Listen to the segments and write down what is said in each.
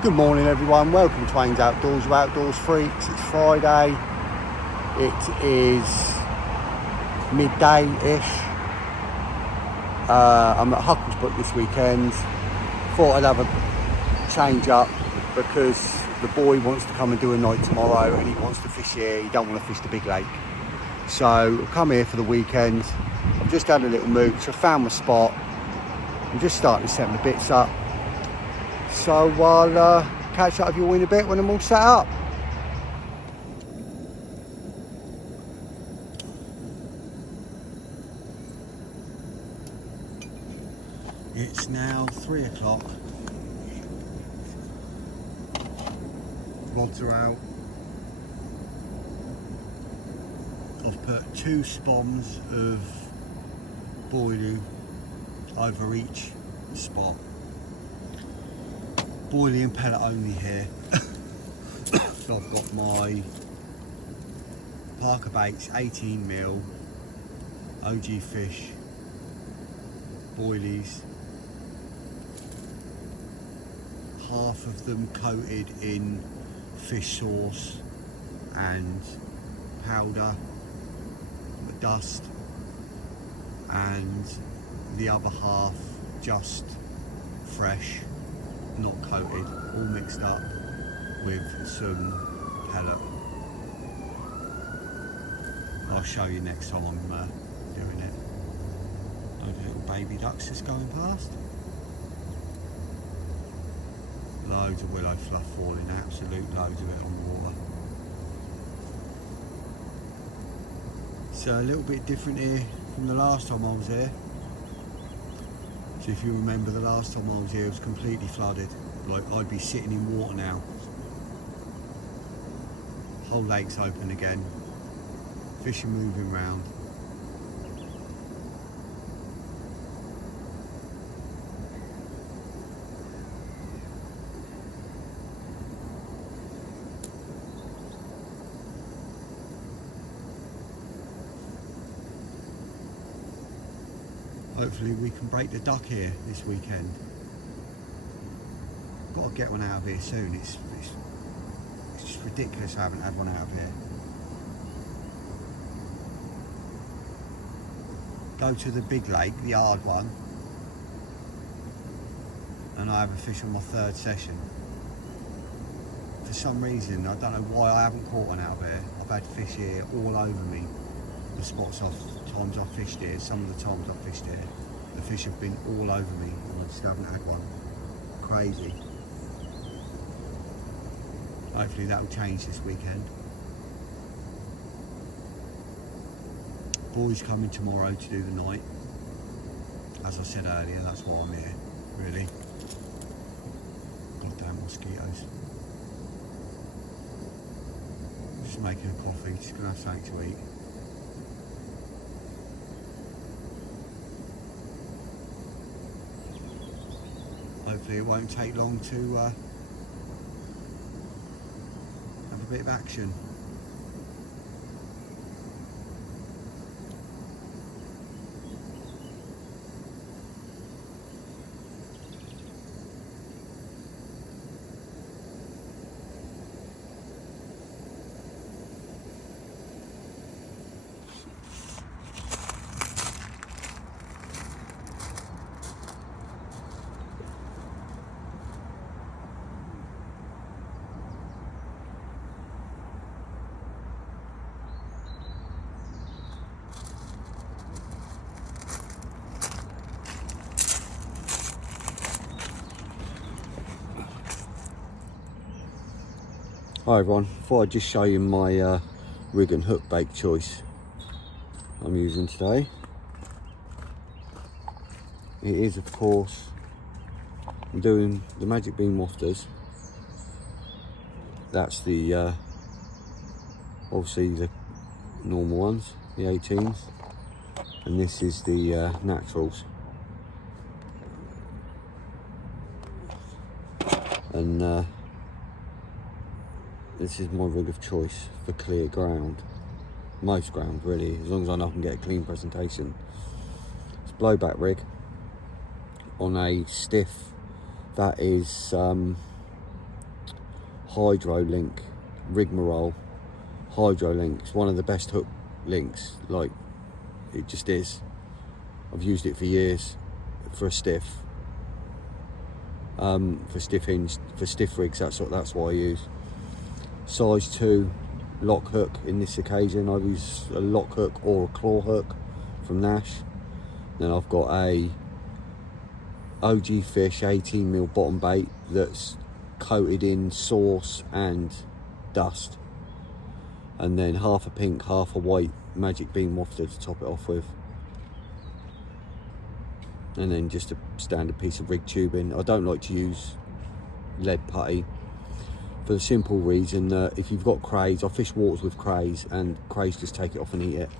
Good morning everyone, welcome to Wayne's Outdoors, your outdoors freaks. It's Friday, it is midday-ish. I'm at Hucklesbrook this weekend. Thought I'd have a change up because the boy wants to come and do a night tomorrow and he wants to fish here, he don't want to fish the big lake. So I've come here for the weekend. I've just had a little mooch, I found my spot. I'm just starting to set my bits up. So I'll catch up with you in a bit when I'm all set up. It's now 3 o'clock. Rods are out. I've put 2 spoms of boilie over each spot. Boilie and pellet only here. So I've got my Parker Baits 18mm OG Fish boilies, half of them coated in fish sauce and powder, dust, and the other half just fresh, not coated, all mixed up with some pellet. I'll show you next time I'm doing it. Those little baby ducks just going past. Loads of willow fluff falling, absolute loads of it on the water. So a little bit different here from the last time I was here. So if you remember, the last time I was here it was completely flooded. Like I'd be sitting in water now. Whole lake's open again. Fish are moving round. Hopefully we can break the duck here this weekend. Got to get one out of here soon. It's just ridiculous I haven't had one out of here. Go to the big lake, the hard one, and I have a fish on my 3rd session. For some reason, I don't know why I haven't caught one out of here. I've had fish here all over me. The spots times I've fished here, some of the times I've fished here, the fish have been all over me and I just haven't had one. Crazy. Hopefully that will change this weekend. Boy's coming tomorrow to do the night. As I said earlier, that's why I'm here, really. Goddamn mosquitoes. Just making a coffee, just gonna have something to eat. Hopefully it won't take long to have a bit of action. Hi everyone, thought I'd just show you my rig and hook bait choice I'm using today. It is, of course, I'm doing the Magic Beam Wafters. That's the obviously the normal ones, the 18s, and this is the naturals. And this is my rig of choice for clear ground. Most ground, really, as long as I know I can get a clean presentation. It's blowback rig. on a stiff that is Hydro Link Rigmarole Hydro Link. It's one of the best hook links, like, it just is. I've used it for years for a stiff, for stiff rigs. That's what I use. Size 2 lock hook. In this occasion I've used a lock hook or a claw hook from Nash. Then I've got a OG Fish 18mm bottom bait that's coated in sauce and dust, and then half a pink, half a white Magic Beam wafter to top it off with, and then just a standard piece of rig tubing. I don't like to use lead putty for the simple reason that if you've got crays, I fish waters with crays, and crays just take it off and eat it,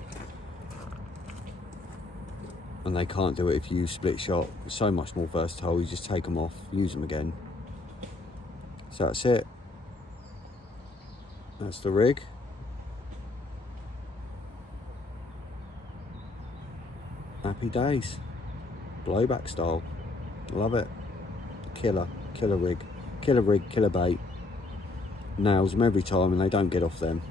and they can't do it if you use split shot. It's so much more versatile. You just take them off, use them again. So that's it. That's the rig. Happy days. Blowback style. Love it. Killer rig. Killer rig, killer bait. Nails them every time and they don't get off them.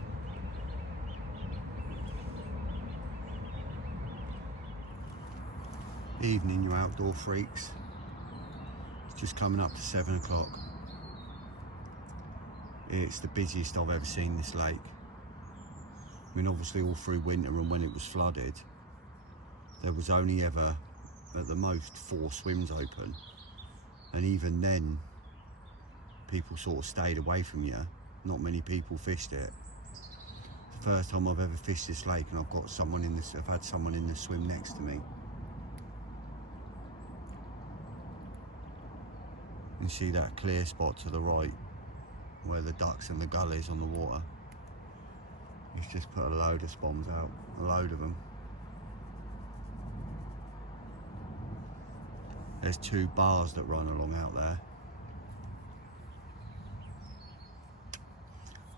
Evening, you outdoor freaks. It's just coming up to 7 o'clock. It's the busiest I've ever seen this lake. I mean, obviously all through winter and when it was flooded, there was only ever at the most 4 swims open, and even then people sort of stayed away from you. Not many people fished it. It's the first time I've ever fished this lake, and I've got someone in this. I've had someone in the swim next to me. You see that clear spot to the right where the ducks and the gullies on the water. He's just put a load of spoms out, a load of them. There's 2 bars that run along out there.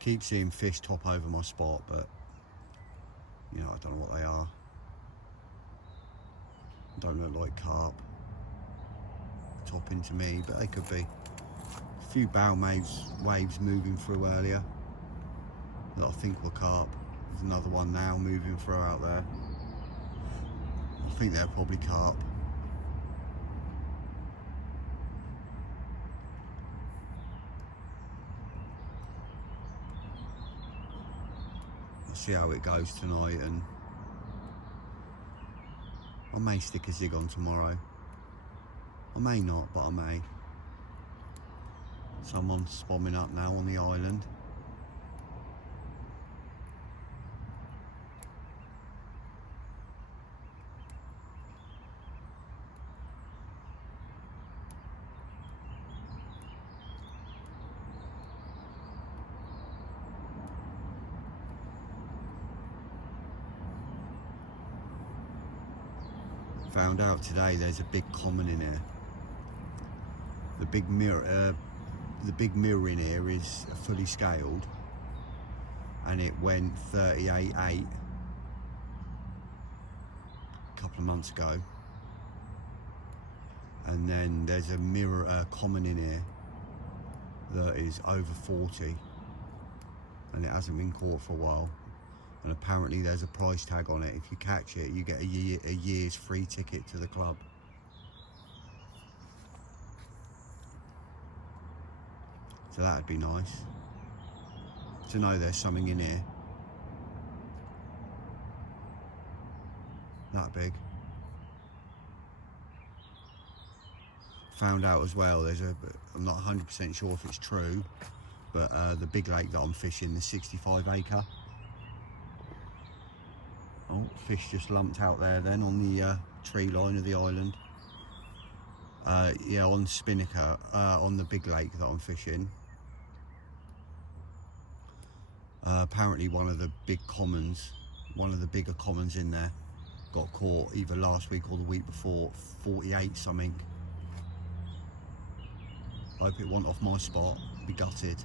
Keep seeing fish top over my spot, but you know, I don't know what they are. Don't look like carp topping to me, but they could be. A few bow waves moving through earlier that I think were carp. There's another one now moving through out there. I think they're probably carp. I'll see how it goes tonight, and I may stick a zig on tomorrow. I may not, but I may. Someone's spomming up now on the island. Found out today there's a big common in here. The big mirror in here is fully scaled, and it went 38.8 a couple of months ago. And then there's a common in here that is over 40, and it hasn't been caught for a while. And apparently there's a price tag on it. If you catch it, you get a year's free ticket to the club. So that'd be nice to know there's something in here that big. Found out as well, I'm not 100% sure if it's true, but the big lake that I'm fishing, the 65 acre. Oh, fish just lumped out there then on the tree line of the island. Yeah, on Spinnaker, on the big lake that I'm fishing. Apparently one of the big commons, one of the bigger commons in there, got caught either last week or the week before, 48 something. I hope it wasn't off my spot, be gutted.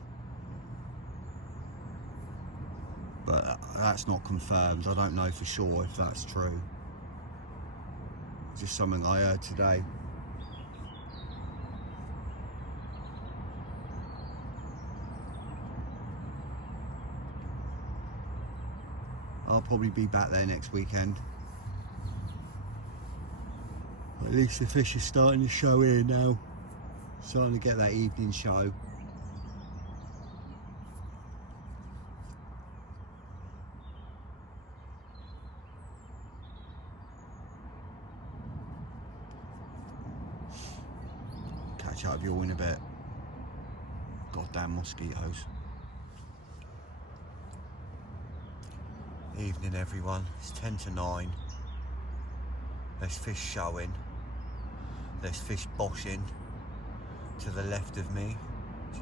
But that's not confirmed. I don't know for sure if that's true. Just something I heard today. I'll probably be back there next weekend. At least the fish are starting to show here now. Starting to get that evening show. Catch up with you all in a bit. Goddamn mosquitoes. Evening everyone, it's 10 to 9. There's fish showing. There's fish boshing to the left of me,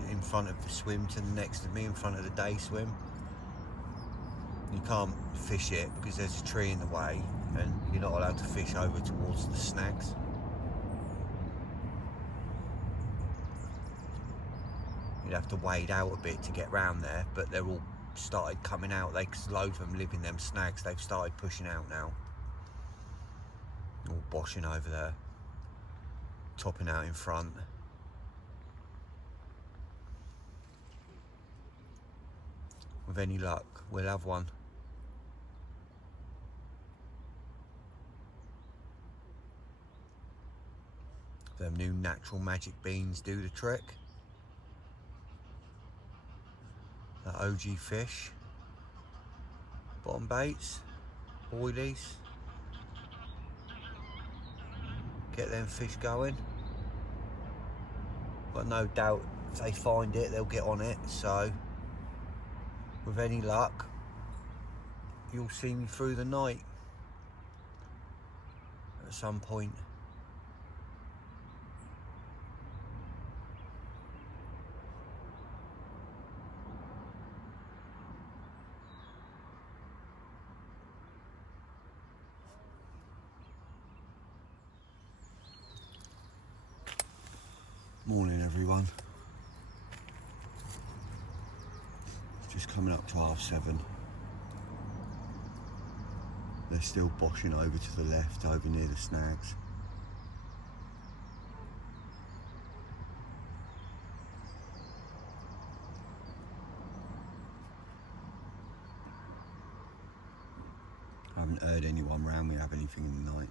in front of the swim, to the next of me, in front of the day swim. You can't fish it because there's a tree in the way and you're not allowed to fish over towards the snags. You'd have to wade out a bit to get round there, but they're all started coming out. Cause loads of them live in them snags. They've started pushing out now. All boshing over there, topping out in front. With any luck, we'll have one. Them new natural magic beans do the trick. The OG fish, bottom baits, boilies. Get them fish going. But no doubt if they find it, they'll get on it. So, with any luck, you'll see me through the night at some point. Morning everyone. It's just coming up to 7:30. They're still boshing over to the left, over near the snags. I haven't heard anyone round me have anything in the night.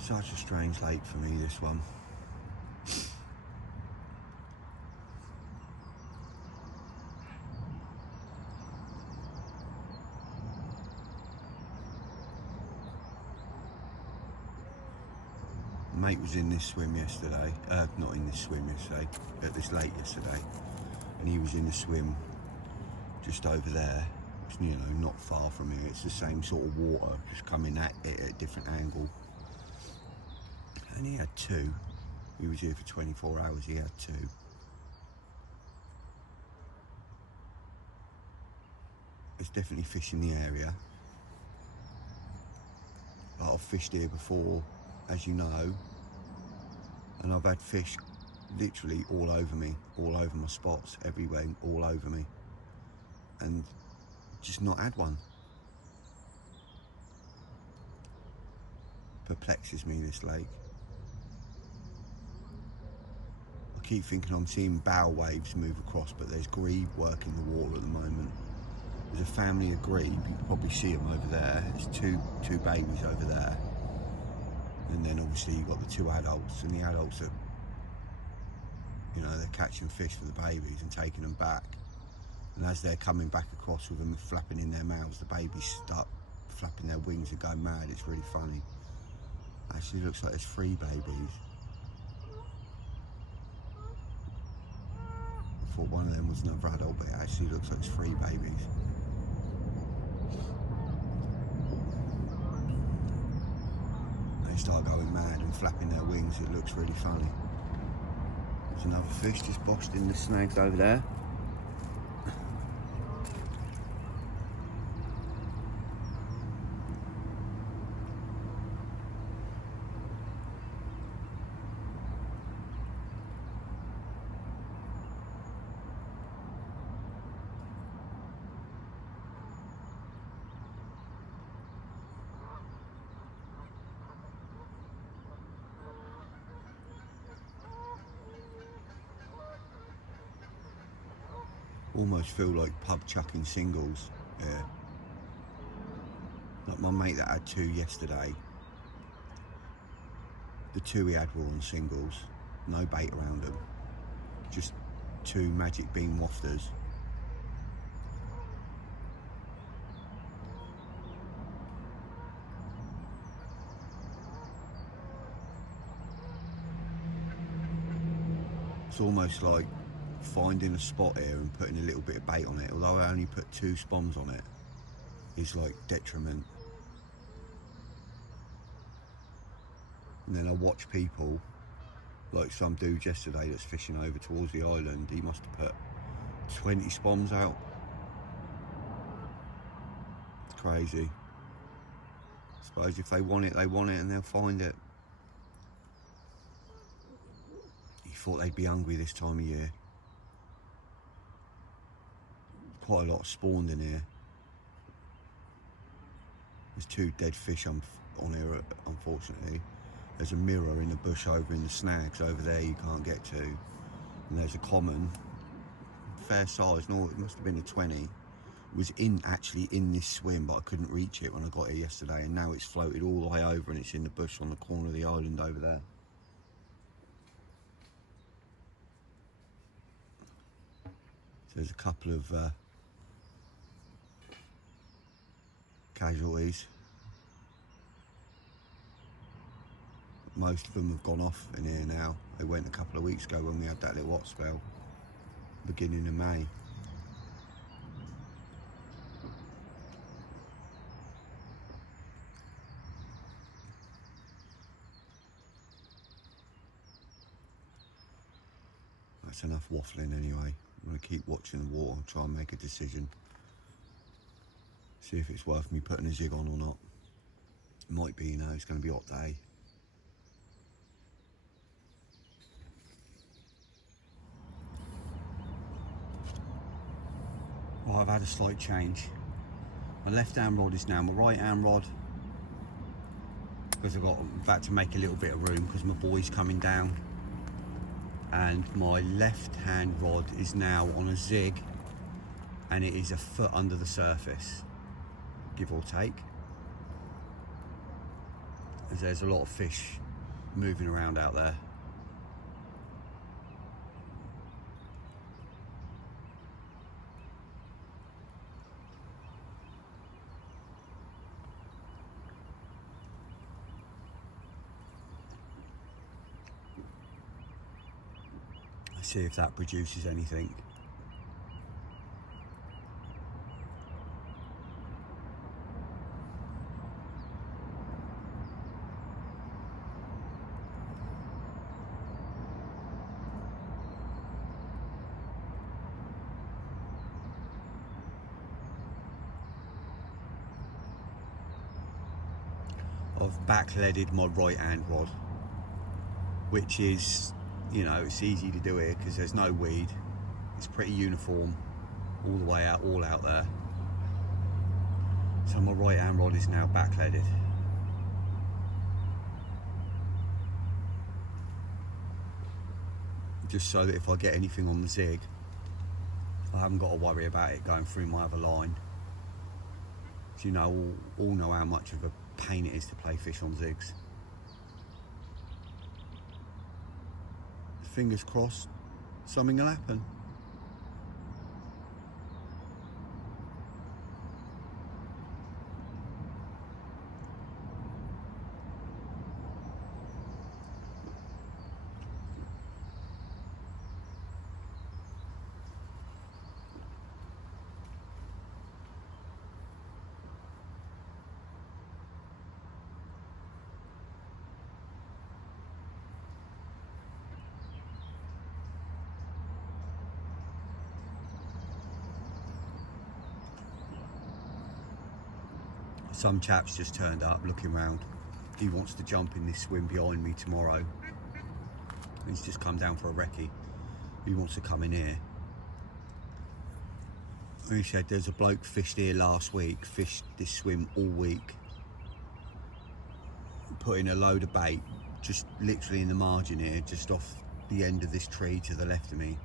Such a strange lake for me, this one. Mate was in this swim yesterday, not in this swim yesterday, at this lake yesterday, and he was in the swim just over there. It's, you know, not far from here. It's the same sort of water, just coming at it at a different angle. And he had two. He was here for 24 hours, he had two. There's definitely fish in the area. I've fished here before, as you know, and I've had fish literally all over me, all over my spots, everywhere, all over me, and just not had one. Perplexes me, this lake. I keep thinking I'm seeing bow waves move across, but there's grebe working the water at the moment. There's a family of grebe, you can probably see them over there. There's two babies over there. And then obviously you've got the two adults, and the adults are, you know, they're catching fish for the babies and taking them back. And as they're coming back across with them flapping in their mouths, the babies start flapping their wings and going mad. It's really funny. Actually looks like there's 3 babies. I thought one of them was another adult, but it actually looks like it's 3 babies. They start going mad and flapping their wings. It looks really funny. There's another fish just boshed in the snags over there. Almost feel like pub chucking singles. Yeah. Like my mate that had 2 yesterday. The 2 he had were on singles. No bait around them. Just 2 magic beam wafters. It's almost like finding a spot here and putting a little bit of bait on it. Although I only put 2 spoms on it, is like detriment. And then I watch people, like some dude yesterday that's fishing over towards the island, he must have put 20 spoms out. It's crazy. I suppose if they want it, and they'll find it. He thought they'd be hungry this time of year. Quite a lot spawned in here. There's 2 dead fish on here, unfortunately. There's a mirror in the bush over in the snags over there you can't get to. And there's a common, fair size, no, it must have been a 20. It was actually in this swim, but I couldn't reach it when I got here yesterday, and now it's floated all the way over and it's in the bush on the corner of the island over there. So there's a couple of casualties. Most of them have gone off in here now. They went a couple of weeks ago when we had that little hot spell, beginning of May. That's enough waffling anyway. I'm going to keep watching the water and try and make a decision. See if it's worth me putting a jig on or not. It might be, you know, it's going to be a hot day. Well, I've had a slight change. My left hand rod is now my right hand rod, because I've had to make a little bit of room because my boy's coming down. And my left hand rod is now on a zig, and it is a foot under the surface, give or take, as there's a lot of fish moving around out there. See if that produces anything. I've back-leaded my right hand rod, which is, you know, it's easy to do here because there's no weed. It's pretty uniform all the way out, all out there. So my right hand rod is now back-leaded. Just so that if I get anything on the zig, I haven't got to worry about it going through my other line. So, you know, all know how much of a pain it is to play fish on zigs. Fingers crossed, something will happen. Some chap's just turned up looking round. He wants to jump in this swim behind me tomorrow. He's just come down for a recce. He wants to come in here. He said there's a bloke fished here last week, fished this swim all week, put in a load of bait just literally in the margin here, just off the end of this tree to the left of me.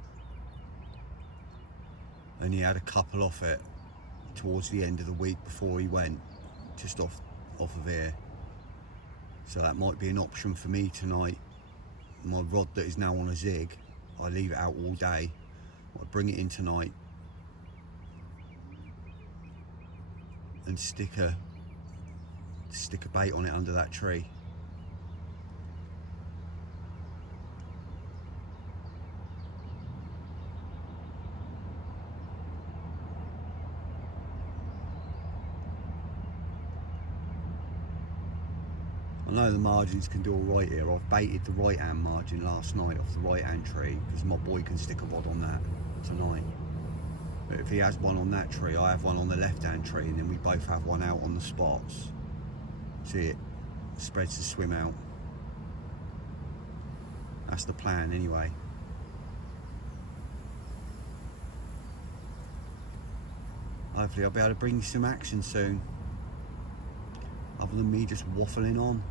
and he had a couple off it towards the end of the week before he went, just off of here. So that might be an option for me tonight. My rod that is now on a zig, I leave it out all day. I bring it in tonight and stick a bait on it under that tree. I know the margins can do all right here. I've baited the right hand margin last night off the right hand tree because my boy can stick a rod on that tonight. But if he has one on that tree, I have one on the left hand tree, and then we both have one out on the spots. See, it spreads the swim out. That's the plan anyway. Hopefully I'll be able to bring you some action soon, other than me just waffling on.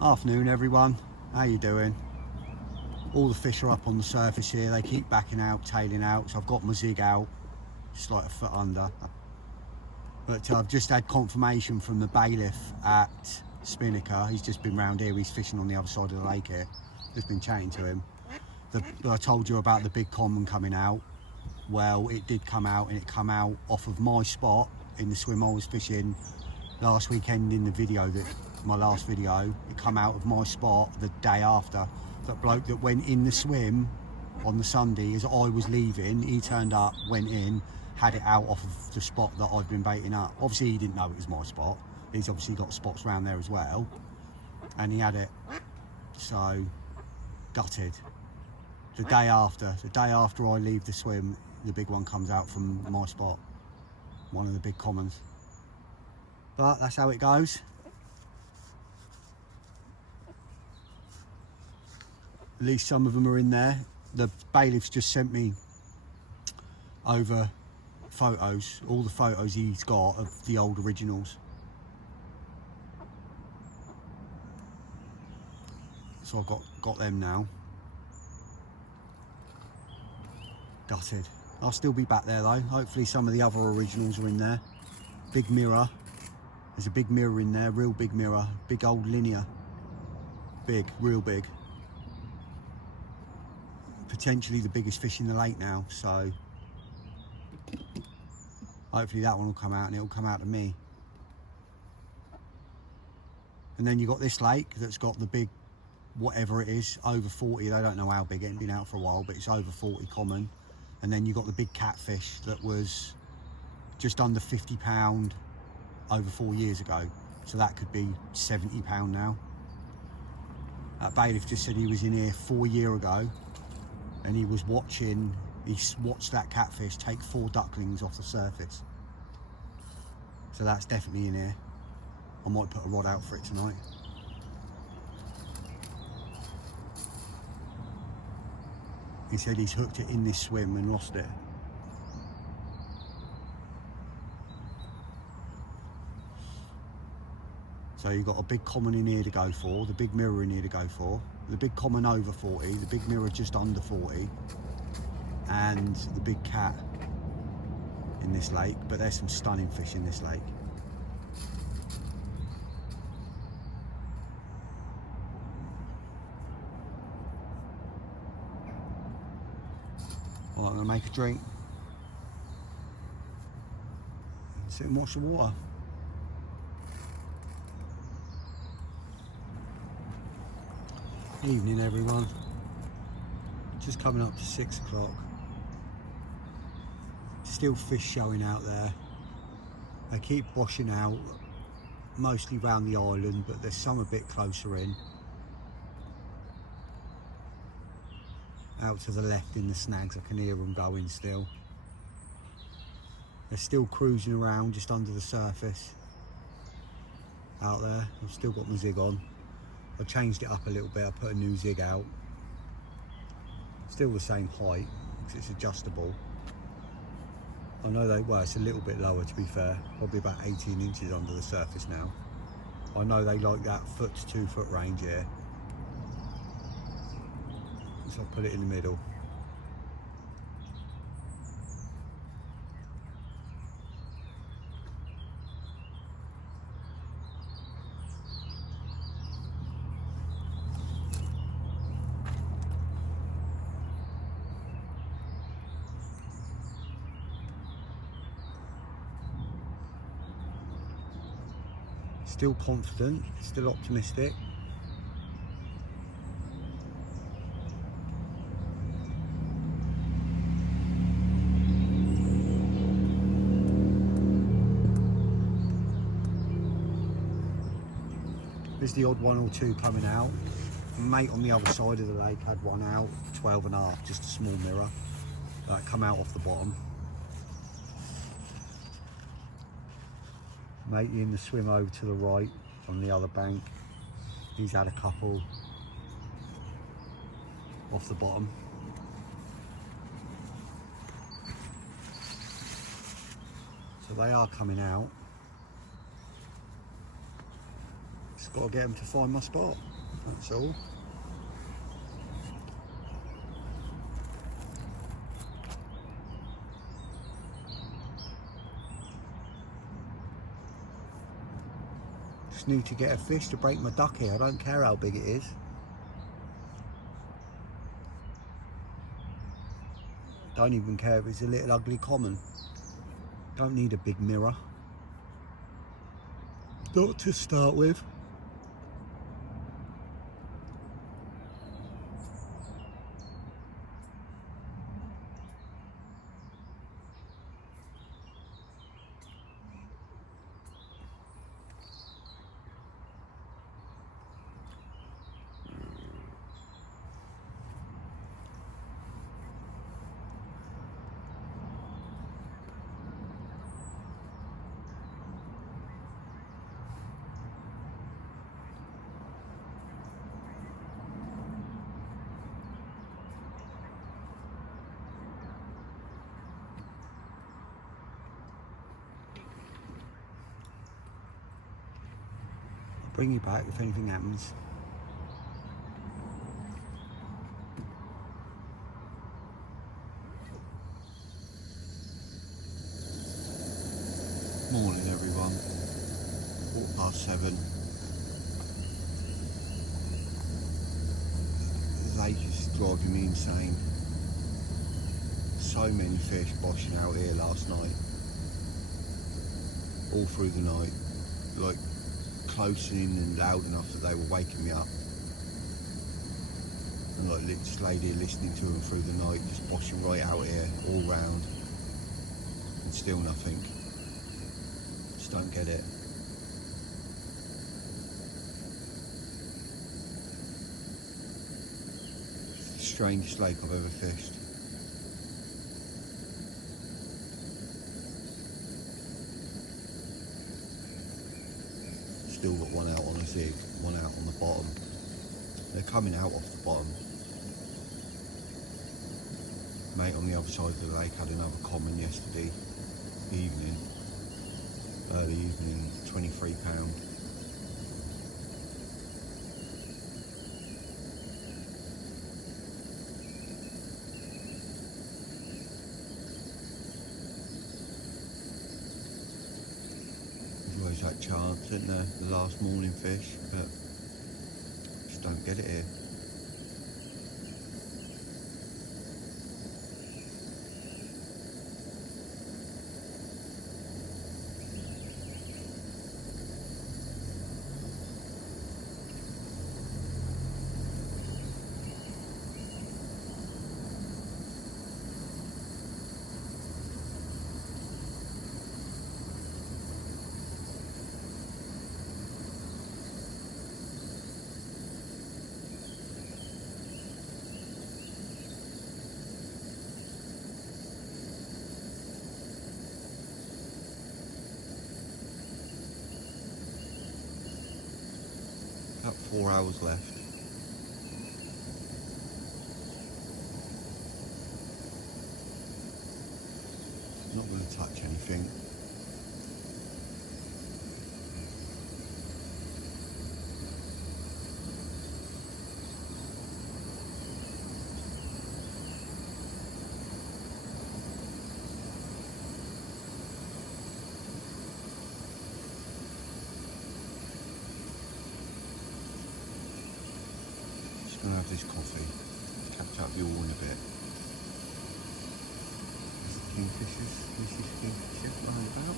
Afternoon everyone, how you doing? All the fish are up on the surface here. They keep backing out, tailing out, so I've got my zig out just like a foot under. But I've just had confirmation from the bailiff at Spinnaker. He's just been round here, he's fishing on the other side of the lake here. Just been chatting to him. I told you about the big common coming out. Well, it did come out, and it come out off of my spot in the swim I was fishing last weekend in the video, my last video. It come out of my spot the day after. That bloke that went in the swim on the Sunday, as I was leaving, he turned up, went in, had it out off of the spot that I've been baiting up. Obviously he didn't know it was my spot. He's obviously got spots around there as well, and he had it. So gutted. The day after I leave the swim, the big one comes out from my spot, one of the big commons. But that's how it goes. At least some of them are in there. The bailiff's just sent me over photos, all the photos he's got of the old originals. So I've got them now. Gutted. I'll still be back there though. Hopefully some of the other originals are in there. Big mirror. There's a big mirror in there, real big mirror. Big old linear. Big, real big. Potentially the biggest fish in the lake now, so hopefully that one will come out, and it'll come out to me. And then you got this lake that's got the big, whatever it is, over 40. They don't know how big it ain't been out for a while, but it's over 40 common. And then you got the big catfish that was just under £50 over 4 years ago, so that could be £70 now. That bailiff just said he was in here 4 years ago, and he watched that catfish take 4 ducklings off the surface. So that's definitely in here. I might put a rod out for it tonight. He said he's hooked it in this swim and lost it. So you've got a big common in here to go for, the big mirror in here to go for, the big common over 40, the big mirror just under 40, and the big cat in this lake. But there's some stunning fish in this lake. Well, I'm going to make a drink, sit and watch the water. Evening everyone, just coming up to 6 o'clock. Still fish showing out there. They keep washing out, mostly round the island, but there's some a bit closer in. Out to the left in the snags, I can hear them going still. They're still cruising around just under the surface out there. I've still got my zig on. I changed it up a little bit, I put a new zig out. Still the same height, because it's adjustable. I know it's a little bit lower to be fair, probably about 18 inches under the surface now. I know they like that 1 to 2 foot range here. So I'll put it in the middle. Still confident, still optimistic. There's the odd one or two coming out. Mate on the other side of the lake had one out, 12.5, just a small mirror. That come out off the bottom. Matey in the swim over to the right on the other bank. He's had a couple off the bottom. So they are coming out. Just got to get them to find my spot, that's all. Just need to get a fish to break my duck here. I don't care how big it is. Don't even care if it's a little ugly common. Don't need a big mirror. Not to start with. Bring you back if anything happens. Morning everyone, 7:15. The lake is driving me insane. So many fish boshing out here last night. All through the night. Like close in and loud enough that they were waking me up. And like just laid here listening to them through the night, just boshing right out here, all round. And still nothing. Just don't get it. It's the strangest lake I've ever fished. Still got one out on a zig, one out on the bottom. They're coming out off the bottom. Mate on the other side of the lake had another common yesterday evening, early evening, £23. Always that chance, isn't there? The last morning fish, but just don't get it here. About 4 hours left. Not going to touch anything. gonna have this coffee, catch up you all in a bit. Kingfishers, Mrs. Kingfisher, flying about.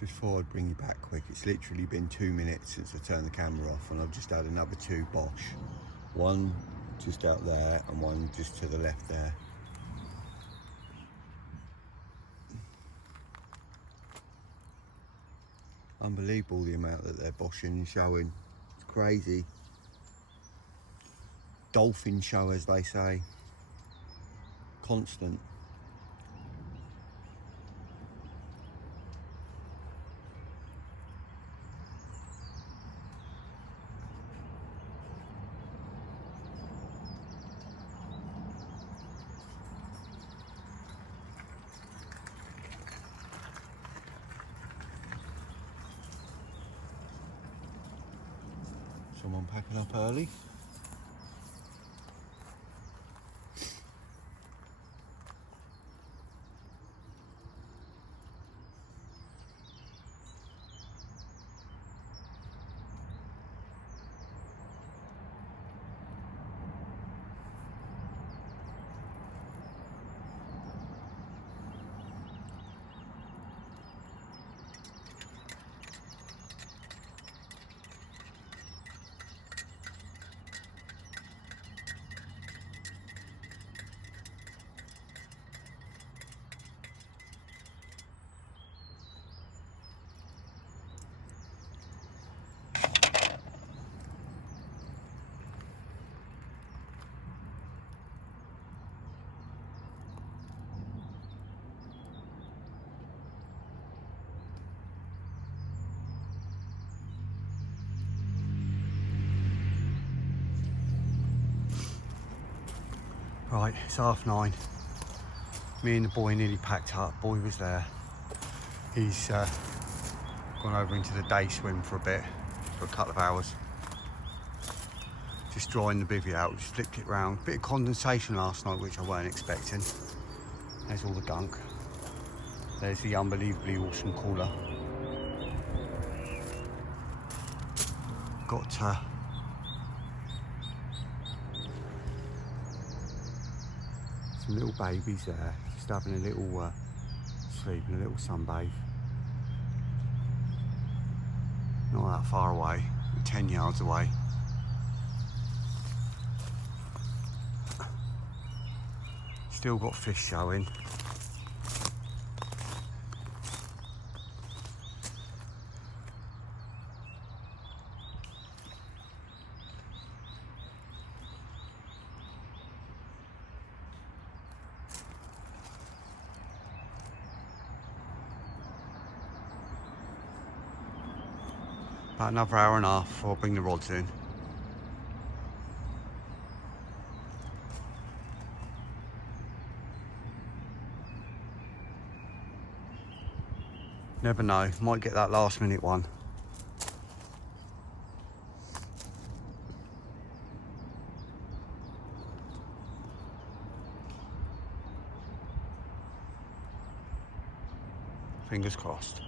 Just thought I'd bring you back quick. It's literally been 2 minutes since I turned the camera off, and I've just had another 2 Bosch. One just out there and one just to the left there. Unbelievable the amount that they're boshing and showing. It's crazy. Dolphin show, as they say. Constant. Someone packing up early. Right, it's 9:30. Me and the boy nearly packed up. Boy was there. He's gone over into the day swim for a bit, for a couple of hours. Just drying the bivvy out, just flipped it round. Bit of condensation last night, which I weren't expecting. There's all the gunk. There's the unbelievably awesome cooler. Got some little babies there, just having a little sleep and a little sunbathe. Not that far away, 10 yards away. Still got fish showing. About another hour and a half before I bring the rods in. Never know, might get that last minute one. Fingers crossed.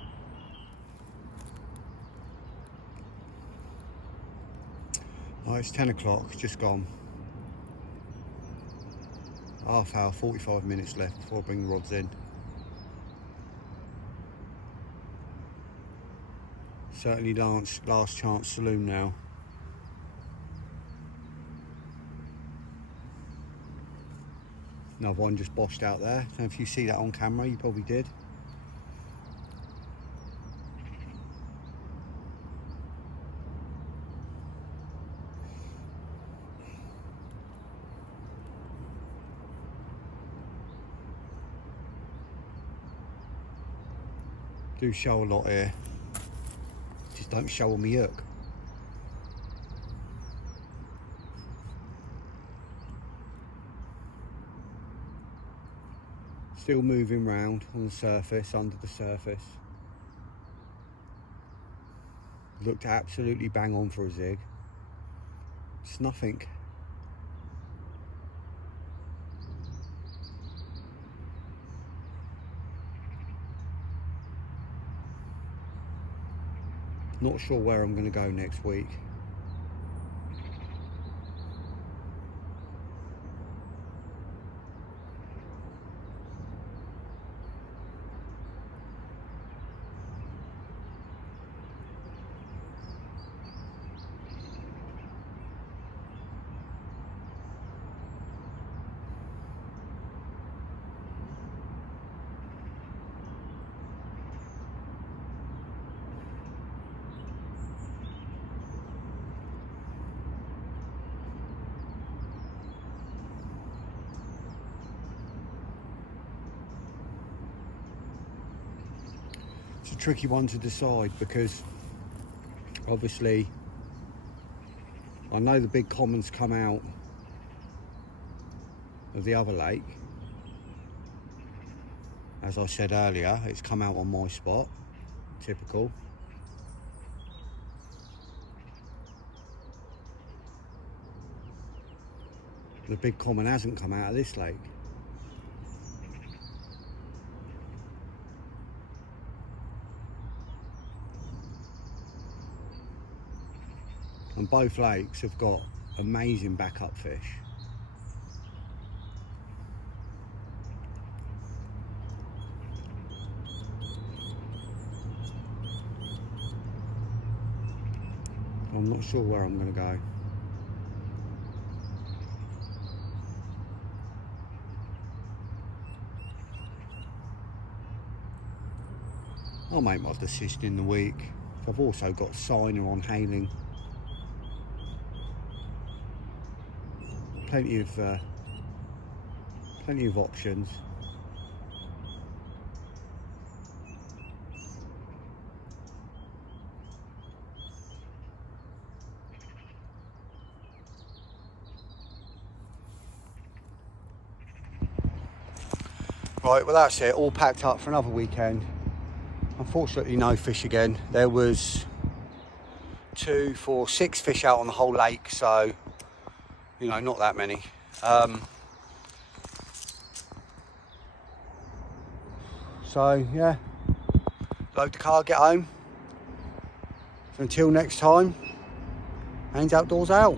Oh, it's 10 o'clock, just gone. Half hour, 45 minutes left before I bring the rods in. Certainly last chance saloon now. Another one just boshed out there. So if you see that on camera, you probably did. Do show a lot here. Just don't show on me hook. Still moving round on the surface, under the surface. Looked absolutely bang on for a zig. It's nothing. Not sure where I'm going to go next week. It's a tricky one to decide because obviously I know the big commons come out of the other lake. As I said earlier, it's come out on my spot, typical. The big common hasn't come out of this lake. And both lakes have got amazing backup fish. I'm not sure where I'm going to go. I'll make my decision in the week. I've also got Signer on Hayling. Plenty of options. Right, well that's it, all packed up for another weekend. Unfortunately no fish again. There was 2, 4, 6 fish out on the whole lake, so you know, not that many. So yeah, load the car, get home. So until next time, Haynes Outdoors out.